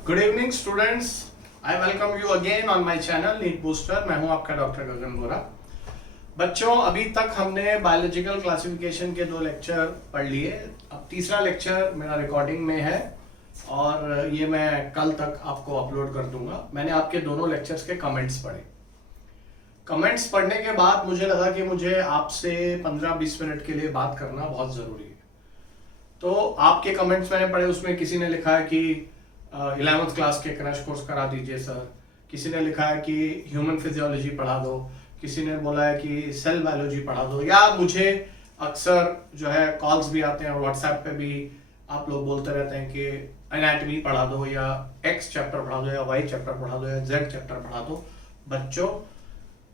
Good evening students, I welcome you again on my channel NEET booster. मैं हूं आपका doctor गगन बोरा। बच्चों, अभी तक हमने बायोलॉजिकल क्लासिफिकेशन के 2 लेक्चर पढ़ लिए। अब तीसरा लेक्चर मेरा रिकॉर्डिंग में है और ये मैं कल तक आपको अपलोड कर दूंगा। मैंने आपके दोनों लेक्चर्स के कमेंट्स पढ़े। कमेंट्स पढ़ने के बाद मुझे लगा कि मुझे आपसे 15-20 मिनट के लिए बात करना बहुत ज़रूरी है। तो आपके कमेंट्स मैंने पढ़े, उसमें किसी ने लिखा है कि 11th क्लास के क्रैश कोर्स करा दीजिए सर, किसी ने लिखा है कि ह्यूमन फिजियोलॉजी पढ़ा दो, किसी ने बोला है कि सेल बायोलॉजी पढ़ा दो, या मुझे अक्सर जो है कॉल्स भी आते हैं और व्हाट्सएप पे भी आप लोग बोलते रहते हैं कि एनाटॉमी पढ़ा दो, या एक्स चैप्टर पढ़ा दो, या वाई चैप्टर पढ़ा दो, या जेड चैप्टर पढ़ा दो। बच्चों,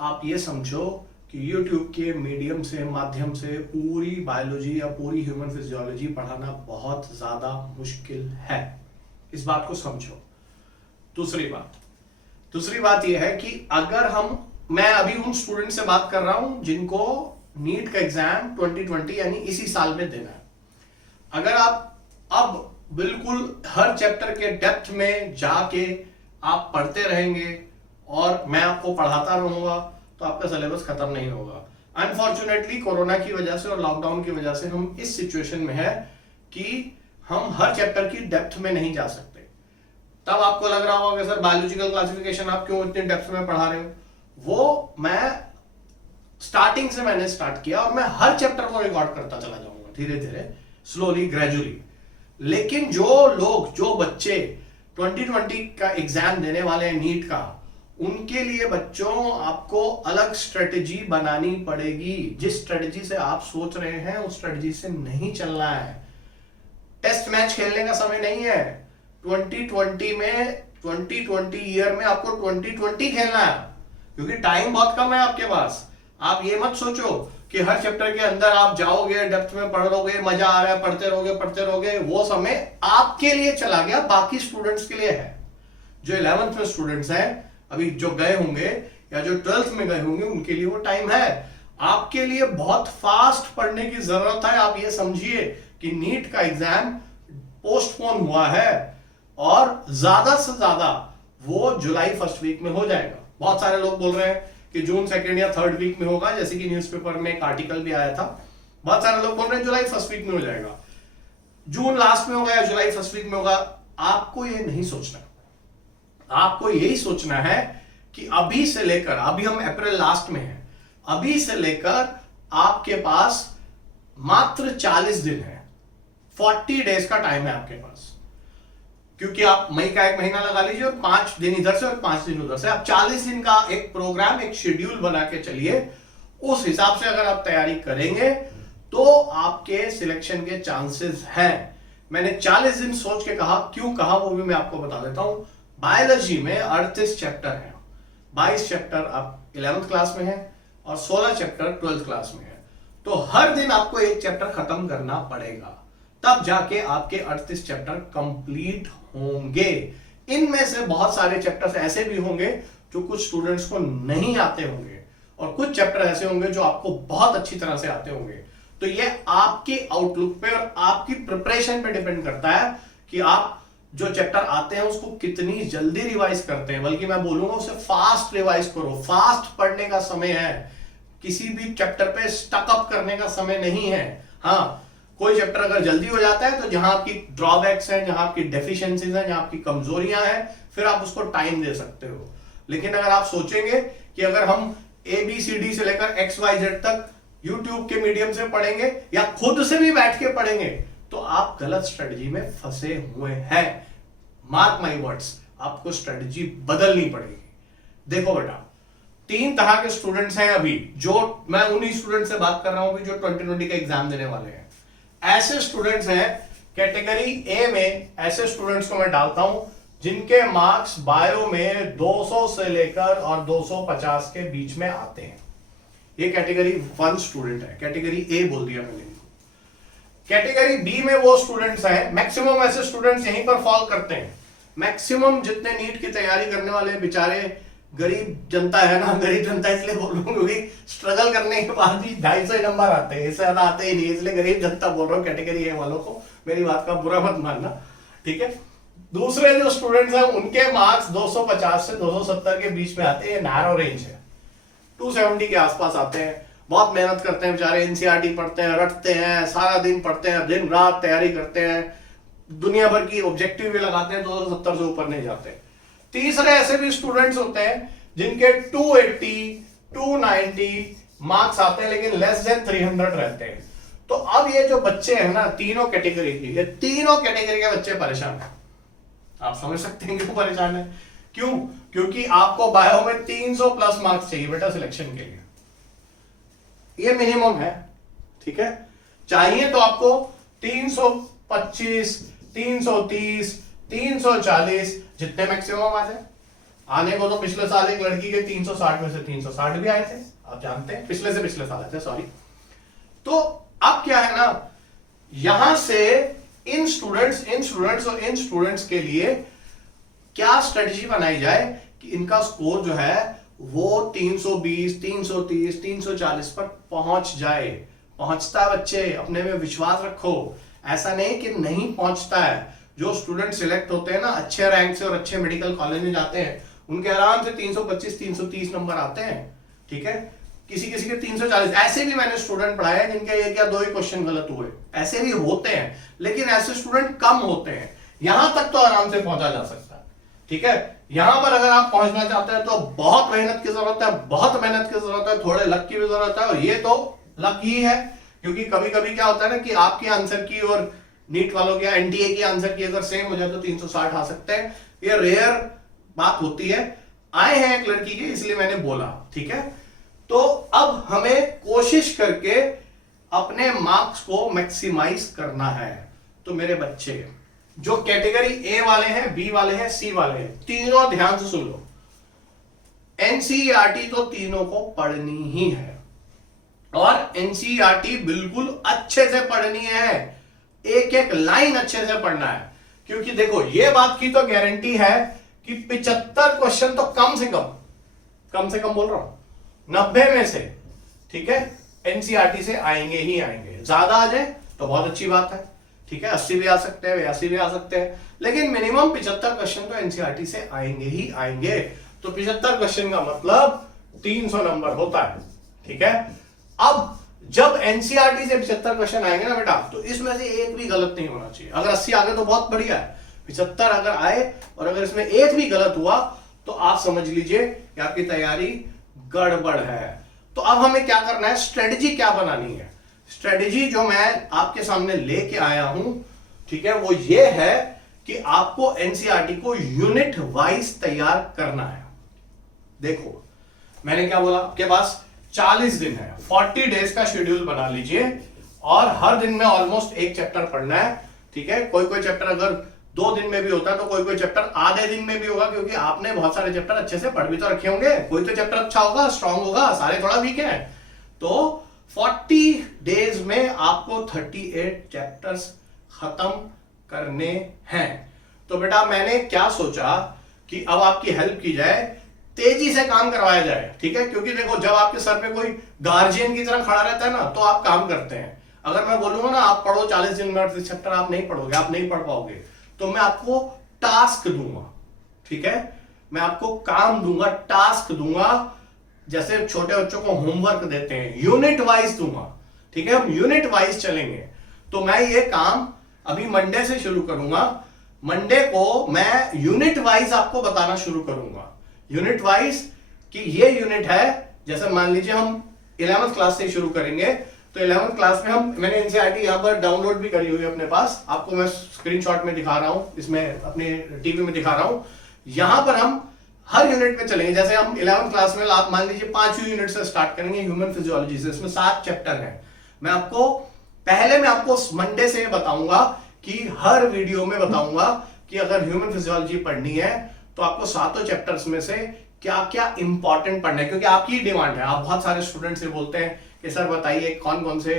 आप ये समझो कि YouTube के मीडियम से माध्यम से पूरी बायोलॉजी या पूरी ह्यूमन फिजियोलॉजी पढ़ाना बहुत ज़्यादा मुश्किल है। इस बात को समझो। दूसरी बात यह है कि अगर मैं अभी उन स्टूडेंट से बात कर रहा हूं जिनको नीट का एग्जाम 2020 यानी इसी साल में देना है। अगर आप अब बिल्कुल हर चैप्टर के डेप्थ में जाके आप पढ़ते रहेंगे और मैं आपको पढ़ाता रहूंगा तो आपका सिलेबस खत्म नहीं होगा। अनफॉर्चुनेटली कोरोना की वजह से और लॉकडाउन की वजह से हम इस सिचुएशन में है कि हम हर चैप्टर की डेप्थ में नहीं जा सकते। तब आपको लग रहा होगा कि सर बायोलॉजिकल क्लासिफिकेशन आप क्यों इतने डेप्थ में पढ़ा रहे हो। वो मैं स्टार्टिंग से मैंने स्टार्ट किया और मैं हर चैप्टर को रिकॉर्ड करता चला जाऊंगा, धीरे धीरे, स्लोली, ग्रेजुअली। लेकिन जो बच्चे 2020 का एग्जाम देने वाले हैं नीट का, उनके लिए बच्चों आपको अलग स्ट्रेटेजी बनानी पड़ेगी। जिस स्ट्रेटेजी से आप सोच रहे हैं उस स्ट्रेटेजी से नहीं चलना है। टेस्ट मैच खेलने का समय नहीं है। 2020 ईयर में आपको 2020 खेलना है, क्योंकि टाइम बहुत कम है आपके पास। आप ये मत सोचो कि हर चैप्टर के अंदर आप जाओगे, डेप्थ में पढ़ोगे, मजा आ रहा है, पढ़ते रहोगे। वो समय आपके लिए चला गया, बाकी स्टूडेंट्स के लिए है। जो 11th में स्टूडेंट्स हैं अभी, जो गए होंगे या जो 12th में गए होंगे, उनके लिए वो टाइम है। आपके लिए बहुत फास्ट पढ़ने की जरूरत है। आप ये समझिए कि नीट का एग्जाम पोस्टपोन हुआ है और ज्यादा से ज्यादा वो जुलाई फर्स्ट वीक में हो जाएगा। बहुत सारे लोग बोल रहे हैं कि जून सेकेंड या थर्ड वीक में होगा, जैसे कि न्यूज़पेपर में एक आर्टिकल भी आया था। बहुत सारे लोग बोल रहे हैं जुलाई फर्स्ट वीक में हो जाएगा, जून लास्ट में होगा या जुलाई फर्स्ट वीक में होगा। आपको ये नहीं सोचना। आपको यही सोचना है कि अभी से लेकर, अभी हम अप्रैल लास्ट में हैं, अभी से लेकर आपके पास मात्र 40 दिन है, 40 डेज का टाइम है आपके पास। क्योंकि आप मई का 1 महीना लगा लीजिए और 5 दिन इधर से और 5 दिन उधर से, आप 40 दिन का एक प्रोग्राम, एक शेड्यूल बना के चलिए। उस हिसाब से अगर आप तैयारी करेंगे तो आपके सिलेक्शन के चांसेस हैं। मैंने 40 दिन सोच के कहा, क्यों कहा वो भी मैं आपको बता देता हूं। बायोलॉजी में 38 चैप्टर हैं, 22 चैप्टर आप 11th क्लास में हैं और 16 चैप्टर 12th क्लास में है। तो हर दिन आपको एक चैप्टर खत्म करना पड़ेगा, तब जाके आपके 38 चैप्टर कंप्लीट होंगे। इनमें से बहुत सारे चैप्टर्स ऐसे भी होंगे जो कुछ स्टूडेंट्स को नहीं आते होंगे, और कुछ चैप्टर ऐसे होंगे जो आपको बहुत अच्छी तरह से आते होंगे। तो ये आपके आउटलुक पे और आपकी प्रिपरेशन पे डिपेंड करता है कि आप जो चैप्टर आते हैं उसको कितनी जल्दी रिवाइज करते हैं। बल्कि मैं बोलूंगा उसे फास्ट रिवाइज करो। फास्ट पढ़ने का समय है, किसी भी चैप्टर पे स्टक अप करने का समय नहीं है। हाँ, कोई चैप्टर अगर जल्दी हो जाता है तो जहां आपकी ड्रॉबैक्स हैं, जहां आपकी डेफिशिएंसीज हैं, जहां आपकी कमजोरियां हैं, फिर आप उसको टाइम दे सकते हो। लेकिन अगर आप सोचेंगे कि अगर हम ABCD से लेकर XYZ तक YouTube के मीडियम से पढ़ेंगे या खुद से भी बैठ के पढ़ेंगे, तो आप गलत स्ट्रेटजी में फंसे हुए हैं। मार्क माई वर्ड्स, आपको स्ट्रेटजी बदलनी पड़ेगी। देखो बेटा, 3 तरह के स्टूडेंट्स हैं अभी, जो मैं उन्हीं स्टूडेंट से बात कर रहा हूं जो 2020 का एग्जाम देने वाले हैं। ऐसे स्टूडेंट्स हैं कैटेगरी A में, ऐसे स्टूडेंट्स को मैं डालता हूं जिनके मार्क्स बायो में 200 से लेकर और 250 के बीच में आते हैं। ये कैटेगरी 1 स्टूडेंट है, कैटेगरी A बोल दिया मैंने। कैटेगरी B में वो स्टूडेंट्स हैं, मैक्सिमम ऐसे स्टूडेंट्स यहीं पर फॉल करते हैं। मैक्सिमम जितने नीट की तैयारी करने वाले बेचारे गरीब जनता है ना, गरीब जनता इसलिए बोल रहा हूँ क्योंकि स्ट्रगल करने के बाद भी 250 नंबर आते हैं, इससे ज्यादा आते ही नहीं, इसलिए गरीब जनता बोल रहा हूँ कैटेगरी ए वालों को। मेरी बात का बुरा मत मानना, ठीक है। दूसरे जो स्टूडेंट्स हैं उनके मार्क्स 250 से 270 के बीच में आते हैं, नैरो रेंज है, 270 के आसपास आते हैं। बहुत मेहनत करते हैं बेचारे, एनसीईआरटी पढ़ते हैं, रटते हैं, सारा दिन पढ़ते हैं, दिन रात तैयारी करते हैं, दुनिया भर की ऑब्जेक्टिव भी लगाते हैं, 270 से ऊपर नहीं जाते। तीसरे ऐसे भी स्टूडेंट्स होते हैं जिनके 280 290 मार्क्स आते हैं लेकिन लेस देन 300 रहते हैं। तो अब ये जो बच्चे हैं ना, तीनों कैटेगरी की, ये तीनों कैटेगरी के बच्चे परेशान हैं। आप समझ सकते हैं क्यों परेशान है? क्यों? क्योंकि आपको बायो में 300 प्लस मार्क्स चाहिए बेटा सिलेक्शन के लिए, ये मिनिमम है, ठीक है। चाहिए तो आपको 325 330 340 जितने मैक्सिमम आ जाए। आने को तो पिछले साल एक लड़की के 360 में से 360 भी आए थे, आप जानते हैं, पिछले से पिछले साल आए थे, सॉरी। तो अब क्या है ना, यहां से इन स्टूडेंट्स के लिए क्या स्ट्रेटजी बनाई जाए कि इनका स्कोर जो है वो 320 330 340 पर पहुंच जाए। पहुंचता है बच्चे, अपने में विश्वास रखो, ऐसा नहीं कि नहीं पहुंचता है। जो स्टूडेंट सिलेक्ट होते हैं ना अच्छे रैंक से और अच्छे मेडिकल कॉलेज में जाते हैं, उनके आराम से 325 330 नंबर आते हैं, ठीक है। किसी किसी के 340, ऐसे भी मैंने स्टूडेंट पढ़ाए हैं जिनके एक या दो ही क्वेश्चन गलत हुए, ऐसे भी होते हैं, लेकिन ऐसे स्टूडेंट कम होते हैं। यहां तक तो आराम से पहुंचा जा सकता है, ठीक है। यहां पर अगर आप पहुंचना चाहते हैं तो बहुत मेहनत की जरूरत है, बहुत मेहनत की जरूरत है, थोड़े लक की भी जरूरत है, और ये तो लक ही है, क्योंकि कभी कभी क्या होता है ना कि आपके आंसर की और नीट वालों के एनटीए की आंसर की अगर सेम हो जाए तो 360 आ सकते हैं। ये रेयर बात होती है। आए हैं एक लड़की के, इसलिए मैंने बोला, ठीक है। तो अब हमें कोशिश करके अपने मार्क्स को मैक्सिमाइज करना है। तो मेरे बच्चे जो कैटेगरी ए वाले हैं, बी वाले हैं, सी वाले हैं, तीनों ध्यान से सुन लो। एनसीईआरटी तो तीनों को पढ़नी ही है, और एनसीईआरटी बिल्कुल अच्छे से पढ़नी है, एक एक लाइन अच्छे से पढ़ना है। क्योंकि देखो ये बात की तो गारंटी है कि 75 क्वेश्चन तो कम से कम बोल रहा हूं 90 में से, ठीक है, एनसीईआरटी से आएंगे ही आएंगे। ज्यादा आ जाए तो बहुत अच्छी बात है, ठीक है, 80 भी आ सकते हैं, 82 भी आ सकते हैं, लेकिन मिनिमम 75 क्वेश्चन तो एनसीईआरटी से आएंगे ही आएंगे। तो 75 क्वेश्चन का मतलब 300 नंबर होता है, ठीक है। अब जब एनसीईआरटी से 75 क्वेश्चन आएंगे ना बेटा, तो इसमें से एक भी गलत नहीं होना चाहिए। अगर 80 आ गए तो बहुत बढ़िया है, 75 अगर आए और अगर इसमें एक भी गलत हुआ तो आप समझ लीजिए कि आपकी तैयारी गड़बड़ है। तो अब हमें क्या करना है, स्ट्रेटजी क्या बनानी है। स्ट्रेटजी जो मैं आपके सामने लेके आया हूं, ठीक है, वो ये है कि आपको एनसीईआरटी को यूनिट वाइज तैयार करना है। देखो मैंने क्या बोला, आपके पास 40 दिन है, 40 डेज का शेड्यूल बना लीजिए, और हर दिन में ऑलमोस्ट एक चैप्टर पढ़ना है, ठीक है। कोई कोई चैप्टर अगर 2 दिन में भी होता है तो कोई कोई चैप्टर आधे दिन में भी होगा, क्योंकि आपने बहुत सारे चैप्टर अच्छे से पढ़ भी तो रखे होंगे। कोई तो चैप्टर अच्छा होगा, स्ट्रांग होगा, सारे थोड़ा वीक है। तो 40 डेज में आपको 38 चैप्टर्स खत्म करने हैं। तो बेटा मैंने क्या सोचा कि अब आपकी हेल्प की जाए, तेजी से काम करवाया जाए, ठीक है। क्योंकि देखो जब आपके सर पे कोई गार्जियन की तरह खड़ा रहता है ना, तो आप काम करते हैं। अगर मैं बोलूंगा ना आप पढ़ो 40 दिन में चैप्टर, आप नहीं पढ़ोगे, आप नहीं पढ़ पाओगे। तो मैं आपको टास्क दूंगा, ठीक है, मैं आपको काम दूंगा, टास्क दूंगा, जैसे छोटे बच्चों को होमवर्क देते हैं, यूनिट वाइज दूंगा, ठीक है। हम यूनिट वाइज चलेंगे। तो मैं ये काम अभी मंडे से शुरू करूंगा। मंडे को मैं यूनिट वाइज आपको बताना शुरू करूंगा, यूनिट वाइज कि ये यूनिट है। जैसे मान लीजिए हम 11th क्लास से शुरू करेंगे, तो 11th क्लास में मैंने एनसीईआरटी यहां पर डाउनलोड भी करी हुई है अपने पास, आपको मैं स्क्रीनशॉट में दिखा रहा हूं, इसमें अपने टीवी में दिखा रहा हूं। यहां पर हम हर यूनिट में चलेंगे। जैसे हम 11th क्लास में आप मान लीजिए 5वीं यूनिट से स्टार्ट करेंगे, ह्यूमन फिजियोलॉजी से, इसमें 7 चैप्टर हैं। मैं आपको मंडे से बताऊंगा कि हर वीडियो में बताऊंगा कि अगर ह्यूमन फिजियोलॉजी पढ़नी है तो आपको 7 चैप्टर्स में से क्या क्या इंपॉर्टेंट पढ़ना है, क्योंकि आपकी डिमांड है। आप बहुत सारे स्टूडेंट से बोलते हैं कि सर बताइए कौन कौन से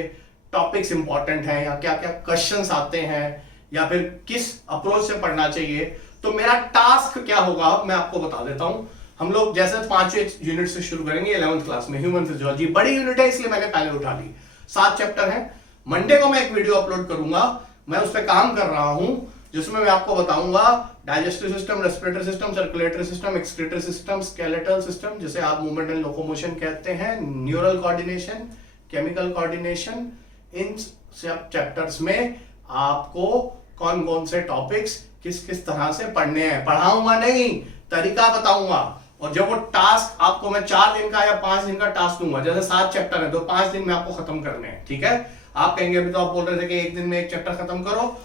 टॉपिक्स इंपॉर्टेंट हैं, या क्या क्या क्वेश्चंस आते हैं, या फिर किस अप्रोच से पढ़ना चाहिए। तो मेरा टास्क क्या होगा मैं आपको बता देता हूं। हम लोग जैसे 5वें यूनिट से शुरू करेंगे 11th क्लास में, ह्यूमन फिजियोलॉजी बड़ी यूनिट है इसलिए मैंने पहले उठा ली, 7 चैप्टर हैं। मंडे को मैं एक वीडियो अपलोड करूंगा, मैं उस पर काम कर रहा हूं, जिसमें मैं आपको बताऊंगा digestive system, respiratory system, circulatory system, excretory system, skeletal system जिसे आप मूवमेंट एंड लोकोमोशन कहते हैं, न्यूरल कोऑर्डिनेशन, केमिकल कोऑर्डिनेशन, इन सब चैप्टर्स में आपको कौन कौन से टॉपिक्स किस किस तरह से पढ़ने हैं, पढ़ाऊंगा नहीं, तरीका बताऊंगा। और जब वो टास्क आपको मैं 4 दिन का या 5 दिन का टास्क दूंगा, जैसे 7 चैप्टर है तो 5 दिन में आपको खत्म करने हैं, ठीक है। आप कहेंगे अभी तो आप बोल रहे थे कि एक दिन में एक चैप्टर खत्म करो,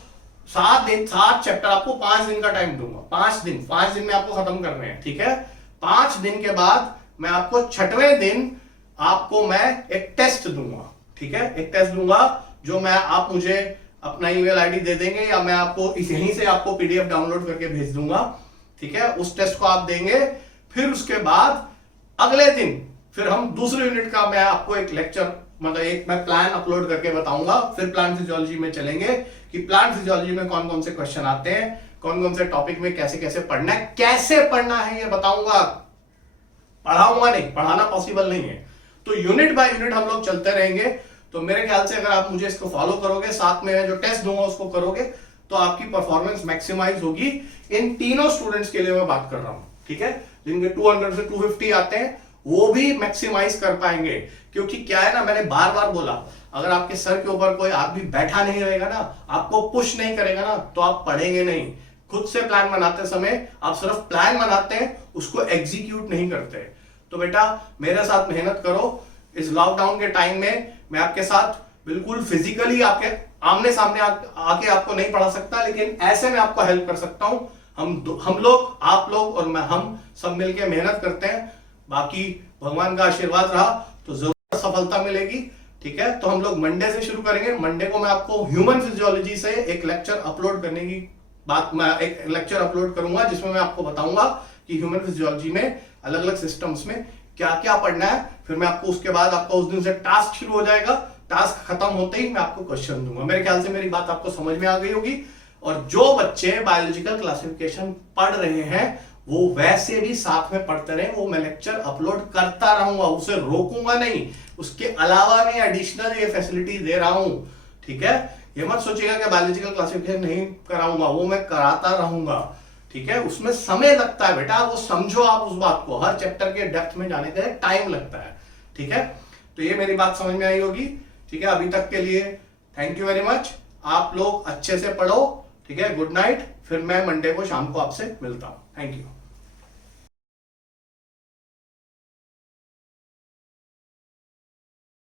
7 चैप्टर आपको 5 दिन का टाइम दूंगा, 5 दिन में आपको खत्म करने हैं, ठीक है। 5 दिन के बाद मैं आपको 6वें दिन आपको मैं एक टेस्ट दूंगा, ठीक है। एक टेस्ट दूंगा जो मैं आप मुझे अपना ईमेल आईडी दे देंगे या मैं आपको यहीं से आपको पीडीएफ डाउनलोड करके भेज दूंगा, ठीक है। उस टेस्ट को आप देंगे, फिर उसके बाद अगले दिन फिर हम दूसरे यूनिट का मैं आपको एक लेक्चर मतलब एक मैं प्लान अपलोड करके बताऊंगा। फिर प्लांट फिजियोलॉजी में चलेंगे कि प्लांट फिजियोलॉजी में कौन कौन से क्वेश्चन आते हैं, कौन कौन से टॉपिक में कैसे कैसे पढ़ना है, कैसे पढ़ना है ये बताऊंगा, पढ़ाऊंगा नहीं, पढ़ाना पॉसिबल नहीं है। तो यूनिट बाय यूनिट हम लोग चलते रहेंगे। तो मेरे ख्याल से अगर आप मुझे इसको फॉलो करोगे, साथ में जो टेस्ट दूंगा उसको करोगे, तो आपकी परफॉर्मेंस मैक्सिमाइज होगी। इन तीनों स्टूडेंट्स के लिए मैं बात कर रहा हूं, ठीक है। जिनके 200 से 250 आते हैं वो भी मैक्सिमाइज कर पाएंगे, क्योंकि क्या है ना, मैंने बार बार बोला, अगर आपके सर के ऊपर कोई आदमी बैठा नहीं रहेगा ना, आपको पुश नहीं करेगा ना, तो आप पढ़ेंगे नहीं। खुद से प्लान बनाते समय आप सिर्फ प्लान बनाते हैं, उसको एग्जीक्यूट नहीं करते। तो बेटा मेरे साथ मेहनत करो। इस लॉकडाउन के टाइम में मैं आपके साथ बिल्कुल फिजिकली आपके आमने सामने आके आपको नहीं पढ़ा सकता, लेकिन ऐसे में आपको हेल्प कर सकता हूं। हम लोग, आप लोग और हम सब मिलके मेहनत करते हैं। बाकी भगवान का आशीर्वाद रहा तो जरूर सफलता मिलेगी, ठीक है। तो हम लोग मंडे से शुरू करेंगे। मंडे को मैं आपको ह्यूमन फिजियोलॉजी से एक लेक्चर अपलोड करने की बात, मैं एक लेक्चर अपलोड करूंगा जिसमें मैं आपको बताऊंगा कि ह्यूमन फिजियोलॉजी में अलग अलग सिस्टम्स में क्या क्या पढ़ना है। फिर मैं आपको उसके बाद आपका उस दिन से टास्क शुरू हो जाएगा। टास्क खत्म होते ही मैं आपको क्वेश्चन दूंगा। मेरे ख्याल से मेरी बात आपको समझ में आ गई होगी। और जो बच्चे बायोलॉजिकल क्लासिफिकेशन पढ़ रहे हैं वो वैसे भी साथ में पढ़ते रहे, वो मैं लेक्चर अपलोड करता रहूंगा, उसे रोकूंगा नहीं। उसके अलावा मैं एडिशनल ये फैसिलिटी दे रहा हूं, ठीक है। ये मत सोचिएगा कि बायोलॉजिकल क्लासिफिकेशन नहीं कराऊंगा, वो मैं कराता रहूंगा, ठीक है। उसमें समय लगता है बेटा, वो समझो आप उस बात को, हर चैप्टर के डेप्थ में जाने के लिए टाइम लगता है, ठीक है। तो ये मेरी बात समझ में आई होगी, ठीक है। अभी तक के लिए थैंक यू वेरी मच। आप लोग अच्छे से पढ़ो, ठीक है। Good night. फिर मैं मंडे को शाम को आपसे मिलता हूं। Thank you.